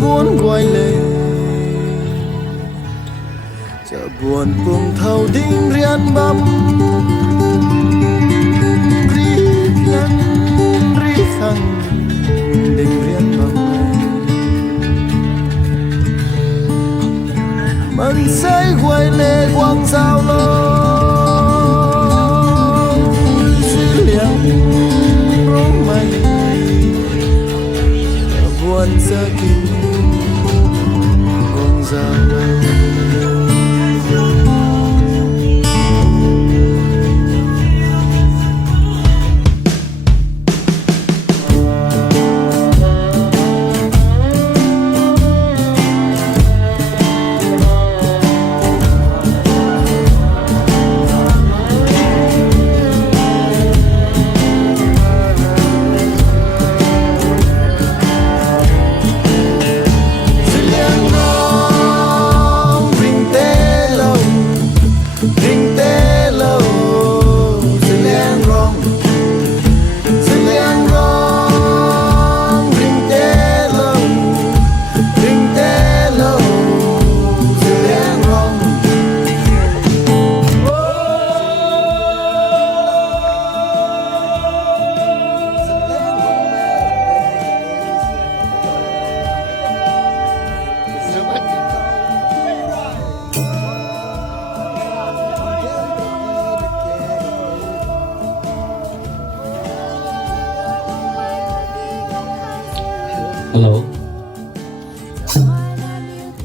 buồn quay lệ chợ buồn buông thâu đinh riêng băm ri lăn ri khăng đinh riêng băm mình sẽ quay lệ quang sao lo dư liang rong mai buồn giờ kinh con dao Hello.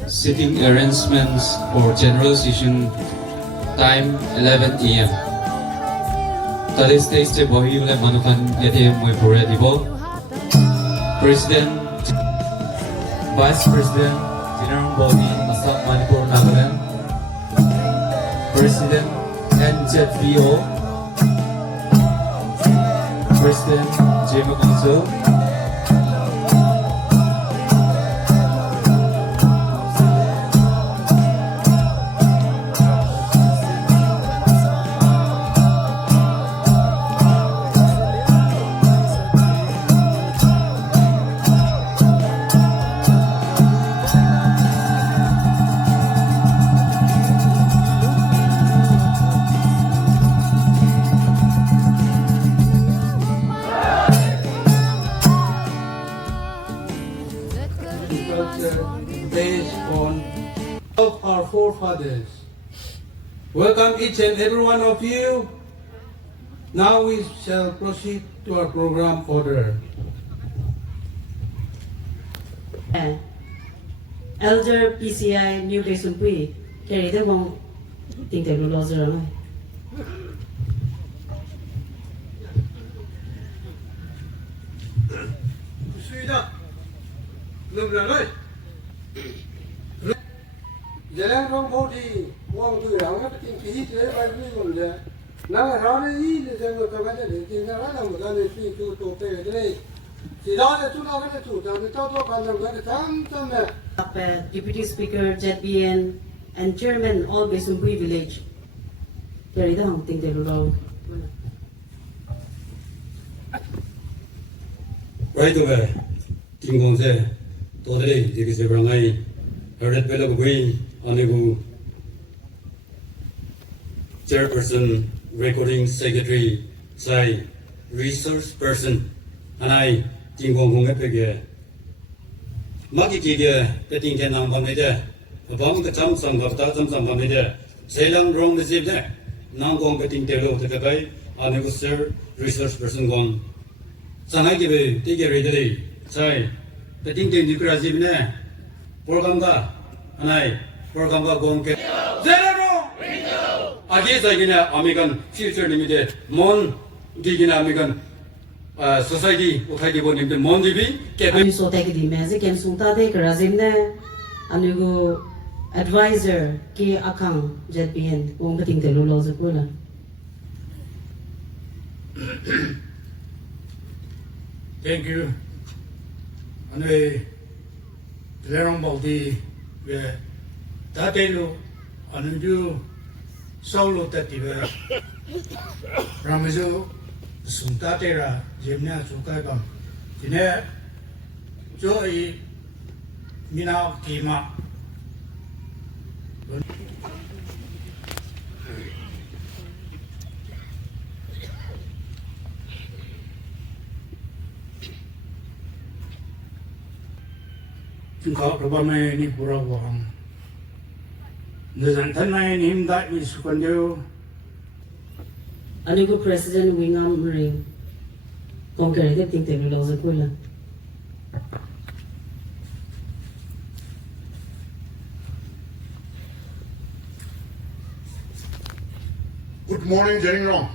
Sitting arrangements for general session time 11 a.m. Today's stage bohi ule manukan yete moi pore dibo. President, Vice President, General Body Assam Manipur Nagaland, President NZVO, President JMO Council, based on of our forefathers. Welcome each and every one of you. Now we shall proceed to our program order. Elder PCI New Day Sumpui, carry the one thing that will lose around. Jalan rong bodi, wang tu yang apa tinggi tu, baru ni mula. Nama rana ini jangan kau kata ni, tinggal rana mula ni si tu tu pe ni. Si dah tu nak kata tu, jangan tu kalau kata tam Deputy Speaker JBN and Chairman all Besumpui Village. Carry the hunting the road. Right away, Tingong se, totally, this is a rangai, a red bell of green, Anigu, Chairperson, Recording Secretary, Sai, Resource Person, and I, Tingong Hong Epege. Maki Giga, Petting Kenam Bamida, abong the Tam Sam of Tatam Bamida, Selam wrong the zip there, now going getting Telo to the bay, Anigu Sir, Resource Person gone. Sangai give take a readily, Sai, Petting the Nucrazibne, Porganga, and I, Porganga Gonke. Zero! Against Agina American Future Limited, Mon Gigina American Society, Okaibo named Mon DB, And you saw take the magic and Sulta take Razimne and you go advisor K Akang JBN, won't getting the laws of Gula. Thank you. Anyway, Lerong Baldi, where Tatelu, Anuju, Solo Tativa, Ramazo, Suntatera, Jimna Sukaibam, Tine, Joy, Mina Kima. Chúng có problem này ni pura wang. Nizan thân này ni him đại ni sukan deo. Anu ko President Wingam ring. Kong kare te ting te lo za ko la. Good morning, Jenny.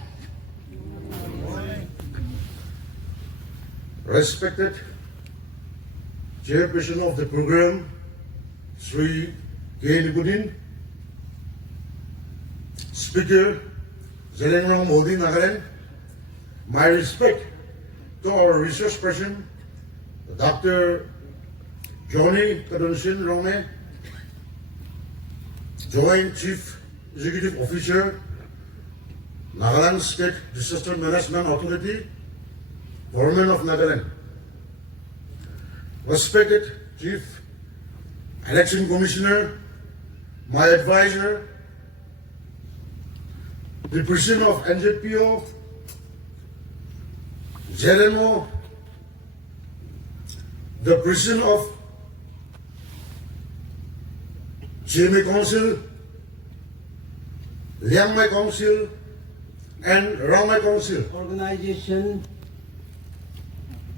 Respected Chairperson of the program, Sri K. Nikuddin, Speaker Zelengrong Modi Nagaland, my respect to our resource person, Dr. Johnny Kadonsin Rome, Joint Chief Executive Officer, Nagaland State Disaster Management Authority, Government of Nagaland. Respected Chief Election Commissioner, my advisor, the President of NJPO, ZMO, the President of GMA Council, Liangmai Council, and Rangmai Council. Organization.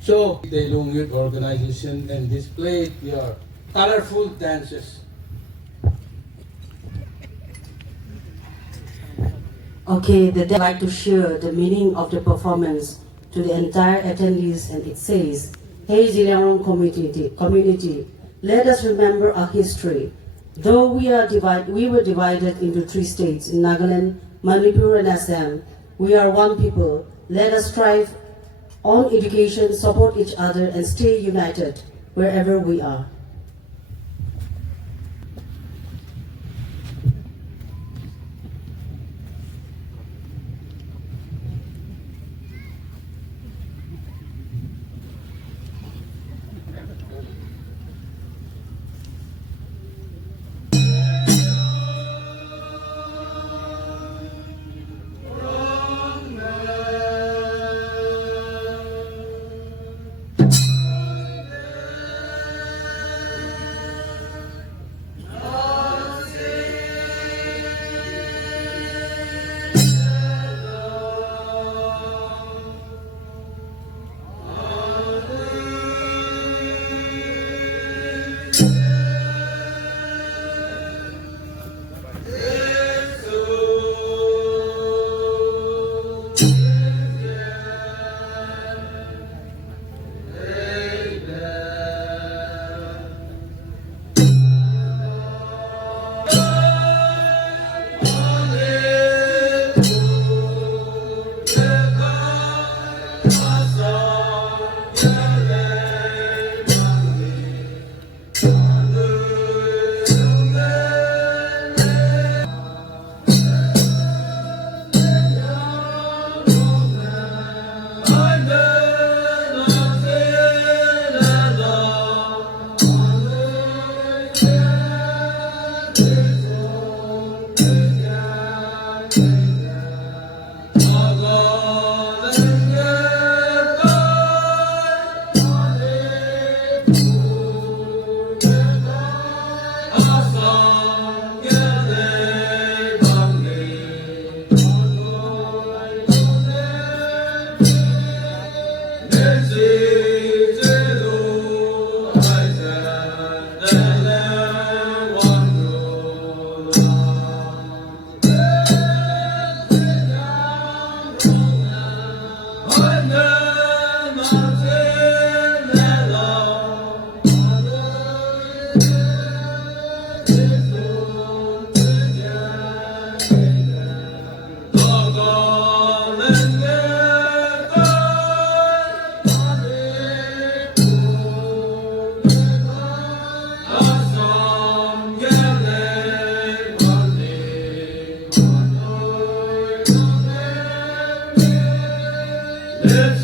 So the Long Youth Organization and displayed their colorful dances. Okay, I'd like to share the meaning of the performance to the entire attendees, and it says, "Hey Ziliangrong community, let us remember our history. Though we were divided into 3 states in Nagaland, Manipur, and Assam. We are one people. Let us strive on education, support each other, and stay united wherever we are." Let's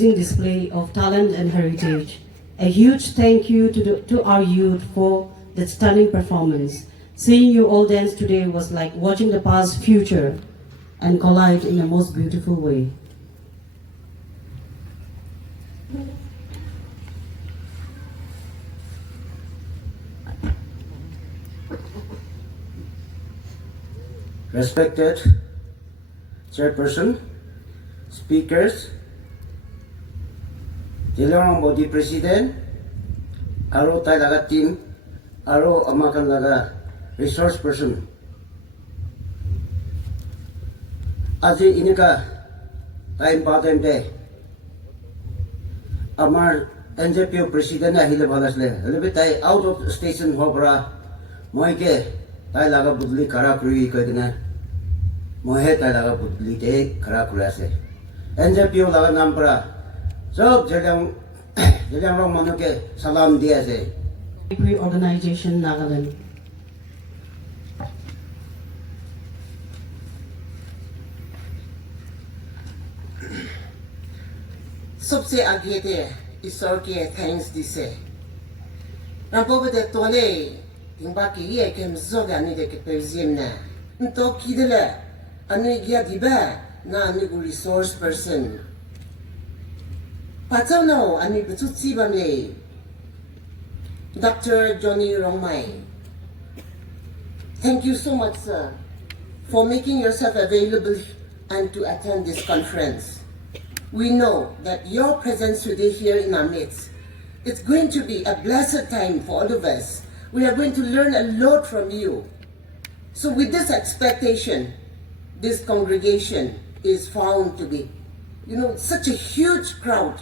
amazing display of talent and heritage. A huge thank you to our youth for that stunning performance. Seeing you all dance today was like watching the past, future, and collide in the most beautiful way. Respected Chairperson, Speakers, Jilang Body President, Aro Talaga Team, Aro Amakan Laga Resource Person. Aji ini ka time day. Amar NJPO President na hile balas le. Lebih tay out of station hobra, moi ke tay laga budli kara kuri ko dina. Mohe tay laga budli te kara kuri ase. NJPO laga nam pra. Sob jadang rong manu ke salam dia se. Organization Nagaland. सबसे आगे थे ईश्वर के thanks दिसे रंपो बदे तोले तिंबा की ये के मजोगा नि दे के पेजिम ना तो किदले अने गिया दिबा ना अने गु रिसोर्स पर्सन पाचाव नो अने बचुची बमले Dr. Johnny Rongmai. Thank you so much, sir, for making yourself available and to attend this conference. We know that your presence today here in our midst, it's going to be a blessed time for all of us. We are going to learn a lot from you. So with this expectation, this congregation is found to be, such a huge crowd,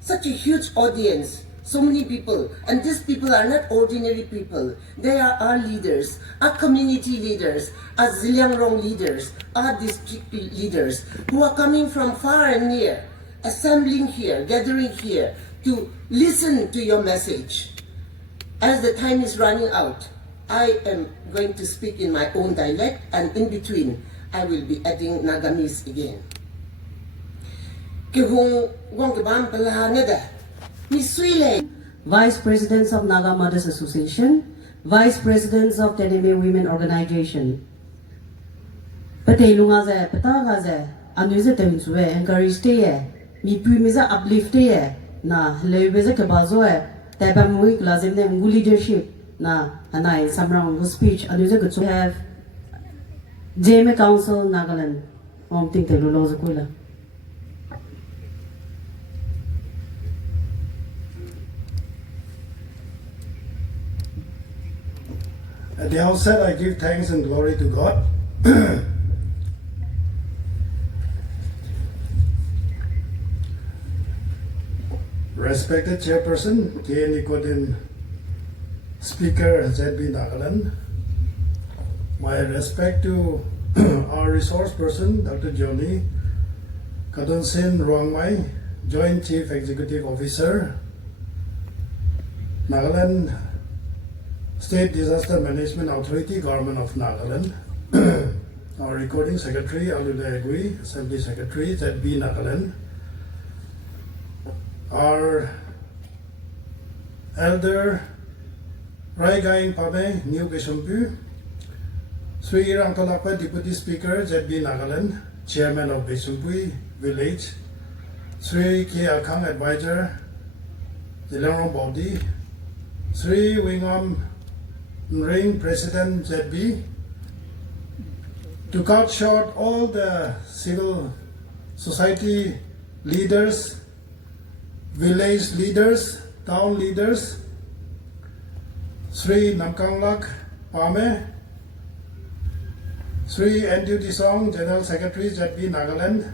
such a huge audience, so many people. And these people are not ordinary people. They are our leaders, our community leaders, our Ziliangrong leaders, our district leaders, who are coming from far and near, assembling here, gathering here, to listen to your message. As the time is running out, I am going to speak in my own dialect, and in between, I will be adding Nagamese again. Vice Presidents of Naga Mothers Association, Vice Presidents of Teneme Women Organization. Patailunga ze, pataga ze, anuze tewinsuwe, encourage te mi pumiza uplift te na leweze kebazo taba mui lazim ne ngu leadership na anai samrang ngu speech anuze gutsu have JMA Council Nagaland. Om ting te lo zakula. At the outset, I give thanks and glory to God. Respected Chairperson, K. Nikodin, Speaker ZB Nagaland, my respect to our resource person, Dr. Johnny Kadonsin Rongmai, Joint Chief Executive Officer, Nagaland State Disaster Management Authority, Government of Nagaland, our Recording Secretary, Aluda Agui, Assembly Secretary, ZB Nagaland, our Elder Raigaing Pame, New Bishompu, Sri Rangkalakwa, Deputy Speaker, ZB Nagaland, Chairman of Bishompu Village, Sri K. Akang, Advisor, Zilangrong Body, Sri Wingam Ring, President ZB, to cut short all the civil society leaders, village leaders, town leaders, Sri Namkanglak Pame, Sri Andrew Tisong, General Secretary ZB Nagaland,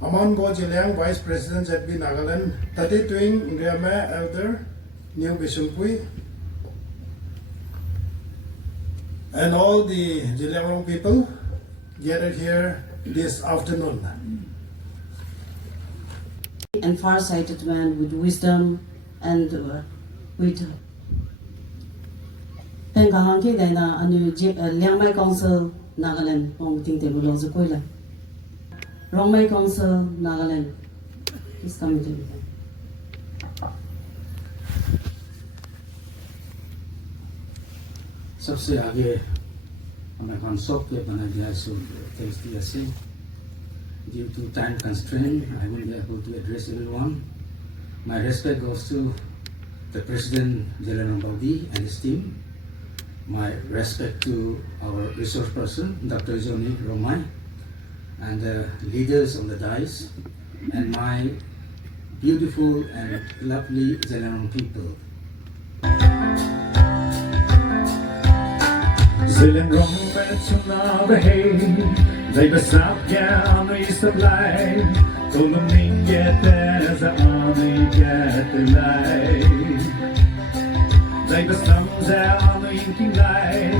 Amon Bo Jiliang, Vice President ZB Nagaland, Tati Twing Ngriame, Elder, New Bishumpui, and all the Ziliangrong people gathered here this afternoon. And far-sighted man with wisdom and with Pengahangi Dana anu Liangmai Council Nagaland Ong Ting Te Lulo Zukoila. Rongmai Council Nagaland. Please come into the सबसे आगे हमें कॉन्सोप के बना दिया so thanks to यसी due to time constraint I won't be able to address everyone. My respect goes to the President Jelen Baudi and his team. My respect to our resource person Dr. Johnny Romai and the leaders on the dais and my beautiful and lovely Jelen people. Selen rommet som avhäng Dei besap gärna i sublime Tolum inget är så anig jättelej Dei besam så anig inking lej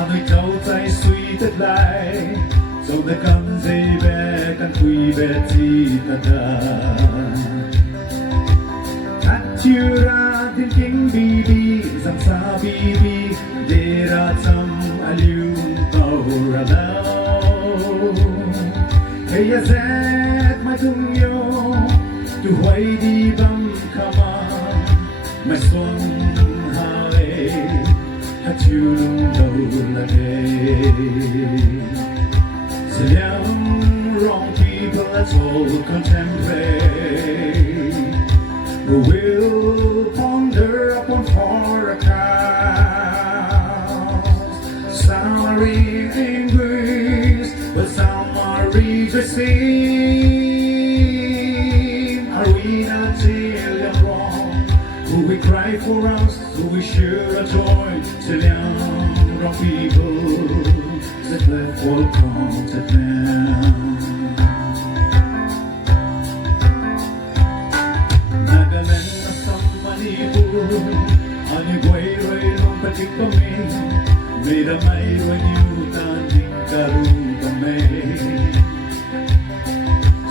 Anig tåt sig sweetet lej Så det kan sig kan skibet sitta där Katyura din king bibi Som sa bibi Derat som alium taura lao Kaya zet mai tung yo Tu huay di bam kama Mai xuân hale Katyurung đâu lage Siliang wrong people let's all contemplate Who will ponder upon for accounts Some are reading grace But some are rejoicing Are we not still wrong? Who we cry for us Who we share a joy Still young wrong people That left will come to them Made a made when you turning karutame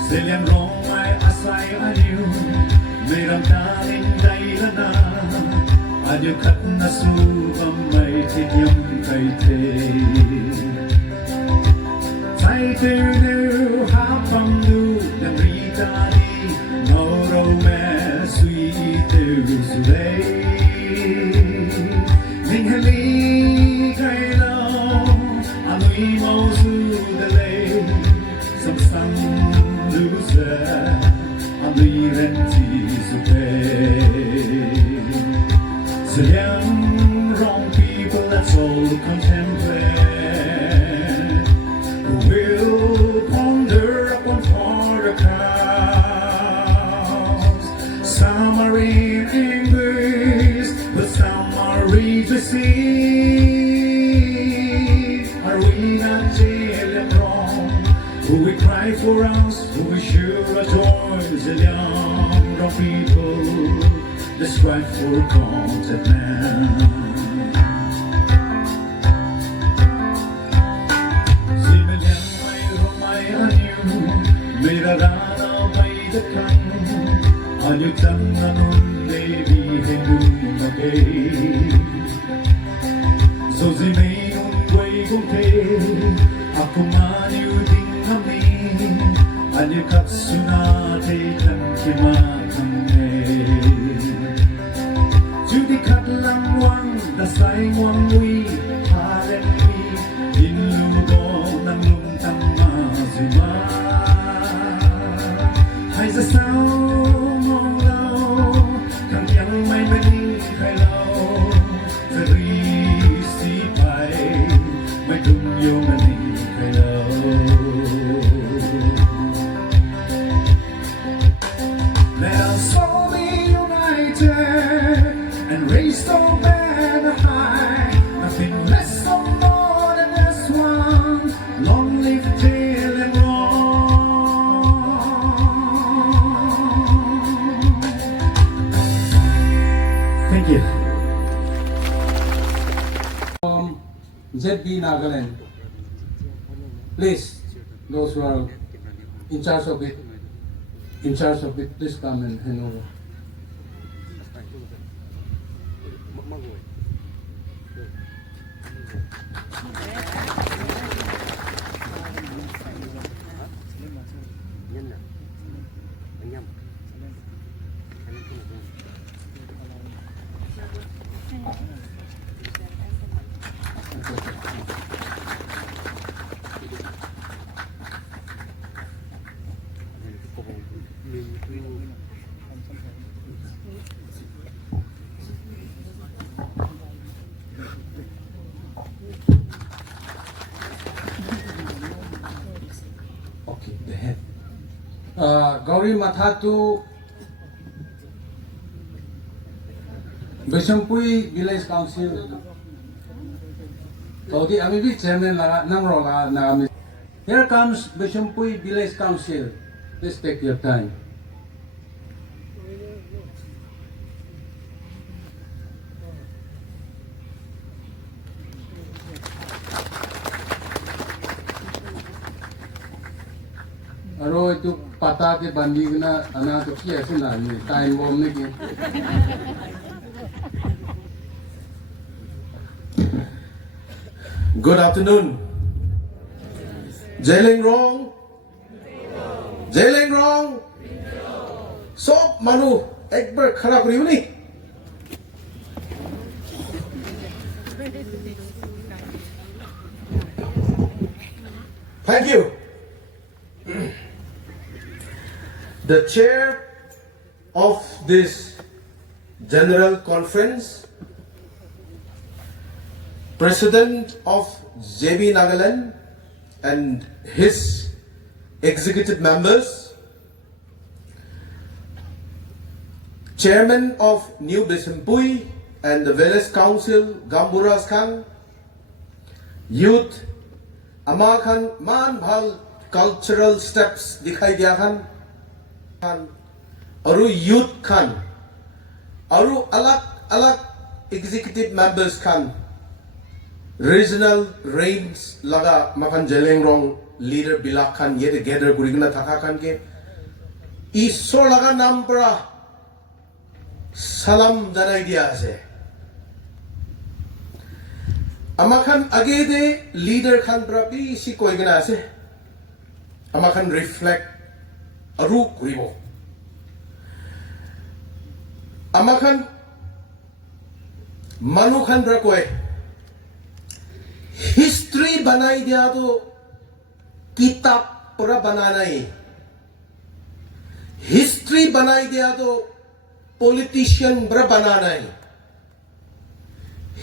Siliang wrong I asay anyu Made a darling dailana Anyu kat na subam may tityam kay te Tay tu nu hapang nu Nang rita di No romance sweet tu sulay Ning hali Young, wrong people, let's all contemplate. We'll ponder upon for accounts. Some are in English, but some are rejoicing. Are we not still wrong? Who we cry for us, who we sure adore, the young, wrong people. Let's strive for content man. Similyang may rumay anyo, may rarana may dakang, anyo tang nanun lebi henun magay. So zimay ungway gungke, ako manyo ding amin, anyo katsunate kang kimakang Judy kat lang wang dasay wang wi halen wi Inlugo ng lumtang mazuma Hay sa sao mong lao Kanyang may maning kailaw Sa risipay May tunyo maning kailaw Let us all be united and raise the banner high. Nothing less or more than this one. Long live Tail and Wrong. Thank you. From ZB Nagaland. Please, those who are in charge of it, please come and hand over. Gauri Mathatu Bishampui Village Council Todi Amibi Chairman Namrola Nagami. Here comes Bishampui Village Council. Please take your time. Aro itu patah ke bandi kena anak tu kia sih ni time bomb ni. Good afternoon. Jailing wrong. Jailing wrong. So manu ekbar khara kuri ni. Thank you. The chair of this General Conference, President of JB Nagaland and his executive members, Chairman of New Bishampui and the Village Council, Gamburas Khan, Youth, Amakhan, Man Bhal cultural steps dikhai diya khan, aru youth khan, aru alak executive members khan, regional reigns laga makan Jailing Rong leader Bilak Khan ye together kurigna thaka khan ke Ishwar laga naam para salam janai diya ase. Amakhan age de leader khan para pi si koi gana ase. Amakhan reflect aru kuribo. Amakhan manu khan para koi history banai diya to kitab pura banana hai. History banai diya to politician pura banana hai.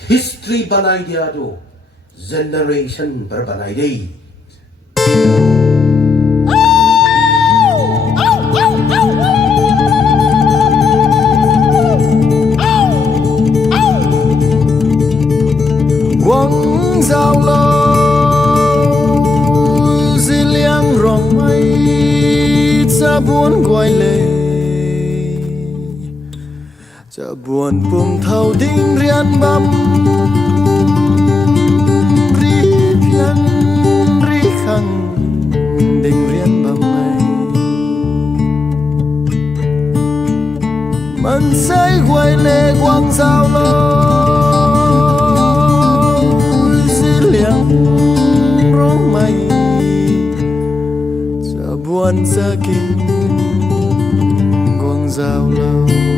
History banai diya to generation pura banai dei. Quang giao lâu di liang rong mây cha buồn gọi lệ cha buồn buông thâu đinh rian băm ri phian ri khăng đinh rian băm mây mình say gọi lệ quang giao lâu rong mai cha buồn cha kinh quang giao lao.